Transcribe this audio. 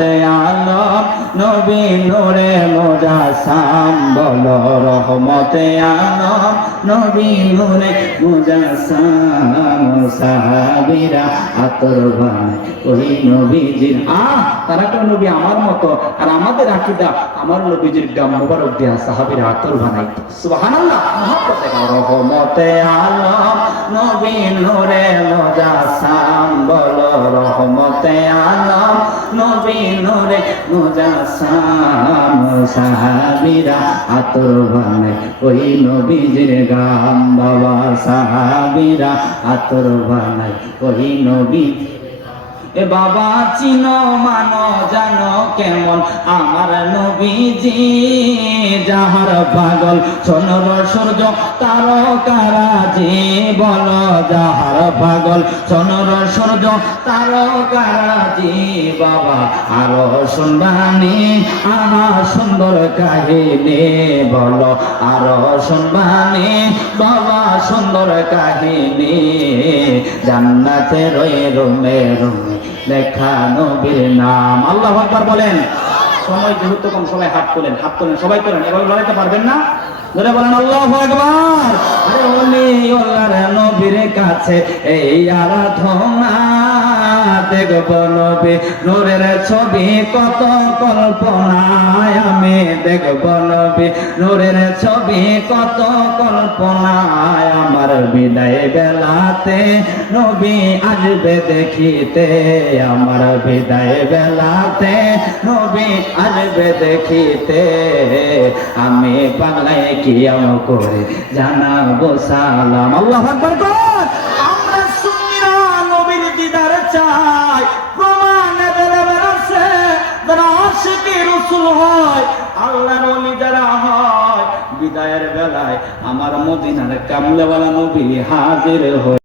রহমতে আলম নবী নূরে মুজাসসাম বলো রহমতে আলম নবী নূরে মুজাসসাম সাহাবীরা আতর বানায় ওই নবীজির তারা তো নবী আমার মতো আর আমাদের আকীদা আমার নবীজির গাম মোবারক দিয়া সাহাবীরা আতর বানাইতো সুবহানাল্লাহ মহব্বতে রহমতে আলম নবী নূরে মুজাসসাম বলো রহমতে আলম নবী নূরে মুজাসসাম সাহাবীরা আতর বানায় ওই নবীজির গাম বাবা সাহাবীরা আতর বানায় ওই নবী এ বাবা চিনো মানো জানো কেমন আমার নবীজি যাহার পাগল চন্দ্র সূর্য তারকারাজি বলো যাহার পাগল চন্দ্র সূর্য তারকারাজি বাবা আরো শুনবানি আমার সুন্দর কাহিনী বলো আরো শুনবানি বাবা সুন্দর কাহিনী জান্নাতে রয়ে রুমে রুমে লেখা নবীর নাম আল্লাহু আকবার বলেন সময় যেহেতু কম সবাই হাত তোলেন সবাই তোলেন এভাবে লড়াইতে পারবেন না ধরে বলেন আল্লাহু আকবার আরে ওলি আল্লাহর নবীর কাছে এই আরাধনা দেখব নবী নূরের ছবি কত কল্পনায় আমি দেখব নবী নূরের ছবি কত কল্পনায় আমার বিদায় বেলাতে নবী আসবে দেখিতে আমার বিদায় বেলাতে নবী আসবে দেখিতে আমি পাগলাই কিয়াম করে জানাবো সালাম আল্লাহু আকবার আমরা সুন্নিরা নবীর দিদার চাই প্রমাণে বেলাবেল আছে যারা আশিকি রাসূল হয় আল্লাহর ওলি যারা হয় বিদায়ের বেলায় আমার মদিনার কামলেওয়ালা নবী হাজির হয়।